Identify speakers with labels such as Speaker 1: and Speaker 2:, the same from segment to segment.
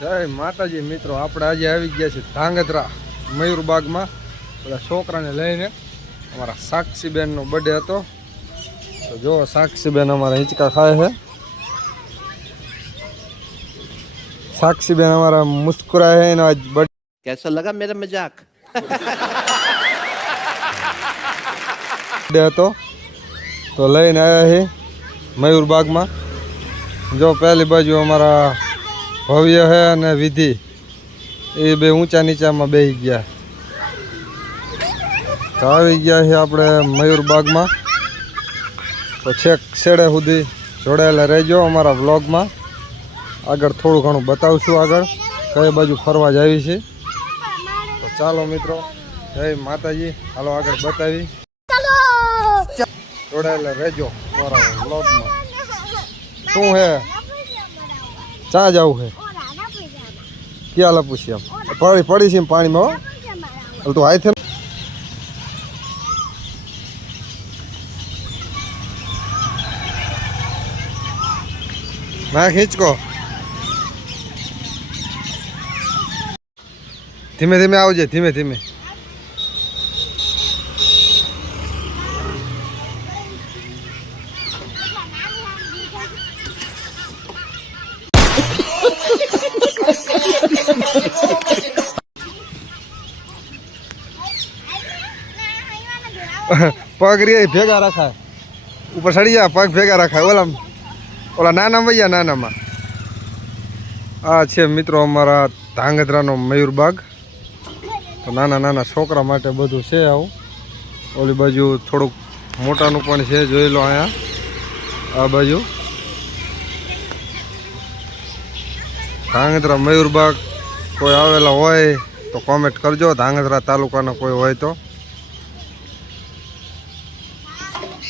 Speaker 1: જય માતાજી મિત્રો આપણે આજે આવી ગયા છે ધાંગધ્રા મયુરબાગમાં. બધા છોકરાને લઈને અમારા સાક્ષીબેનનો બર્થડે હતો. તો જો સાક્ષીબેન અમારા હિંચકા ખાય છે. સાક્ષીબેન અમારા મુસ્કુરાય છે એનો આજ બર્થડે
Speaker 2: કેસો લગા મેરા મજાક?
Speaker 1: બર્થડે હતો. તો લઈને આવ્યા છે મયુરબાગમાં. જો પહેલી બાજુ અમારા ભવ્ય છે અને વિધિ. એ બે ઊંચા નીચામાં બેસી ગયા. તો આવી ગયા છે આપણે મયુરબાગમાં તો છેક છેડે સુધી જોડાયેલા રહેજો અમારા બ્લોગમાં આગળ થોડું ઘણું બતાવશું આગળ. કઈ બાજુ ફરવા જાવી છે. તો ચાલો મિત્રો જય માતાજી. હાલો આગળ બતાવી. જોડાયેલા રહેજો અમારા વ્લોગમાં. શું હે? ચા જવું હે. ક્યાં લપુસી એમ? પડી પડી છે એમ પાણીમાં હો. તું તું હાથે ના, ખીચકો. ધીમે ધીમે આવજે, ધીમે ધીમે. પગ રે, ભેગા રાખાય. ઉપર ચડી જાય પગ ભેગા રાખાય. ઓલા ઓલા નાના ભૈયા નાનામાં. આ છે મિત્રો અમારા ધાંગધ્રાનો મયુરબાગ. તો નાના નાના છોકરા માટે બધું છે આવું. ઓલી બાજુ થોડુંક મોટાનું પણ છે, જોઈ લો અહીંયા. આ બાજુ. ધાંગધ્રા મયુરબાગ કોઈ આવેલા હોય તો કોમેન્ટ કરજો. ધાંગધ્રા તાલુકાનો કોઈ હોય તો.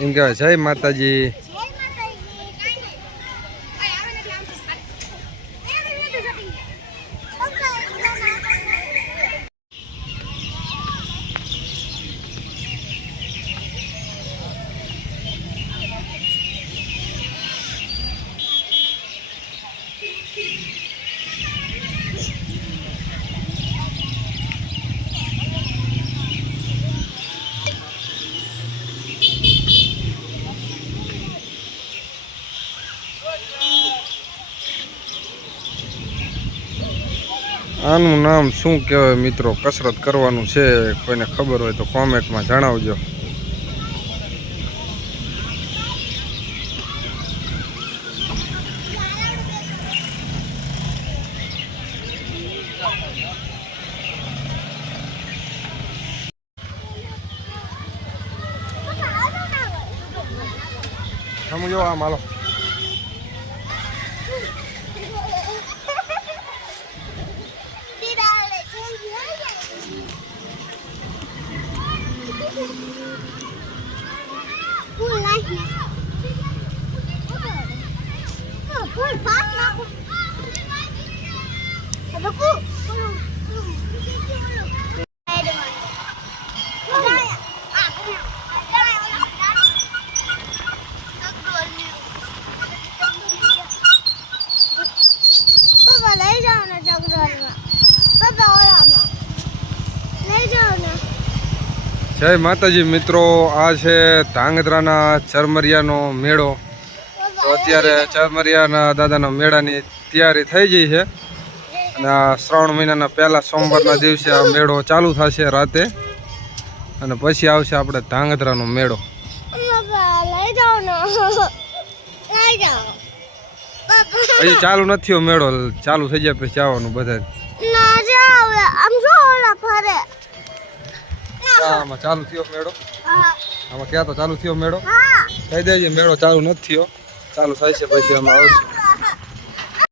Speaker 1: એમ કહેવાય. જય માતાજી. આનું નામ શું કહેવાય મિત્રો? કસરત કરવાનું છે. કોઈને ખબર હોય તો કોમેન્ટમાં જણાવજો. સમજો આ માલો
Speaker 3: પપ્પા
Speaker 1: જય માતાજી મિત્રો, આ છે ધાંગધ્રાના ચરમરિયાનો મેળો. તો અત્યારે ચરમરિયાના દાદાના મેળાની તૈયારી થઈ ગઈ છે. અને આ શ્રાવણ મહિનાના પહેલાં સોમવારના દિવસે આ મેળો ચાલુ થશે રાતે. અને પછી આવશે આપણે ધાંગધ્રાનો મેળો. હજી ચાલુ નથી મેળો, ચાલુ થઈ જાય પછી જવાનું બધા
Speaker 3: આમ
Speaker 1: ચાલુ થયો મેળો. આમાં ક્યાં તો ચાલુ થયો મેળો. કહી દેજે મેળો ચાલુ નથી થયો. ચાલુ થાય છે પછી આમાં આવશે.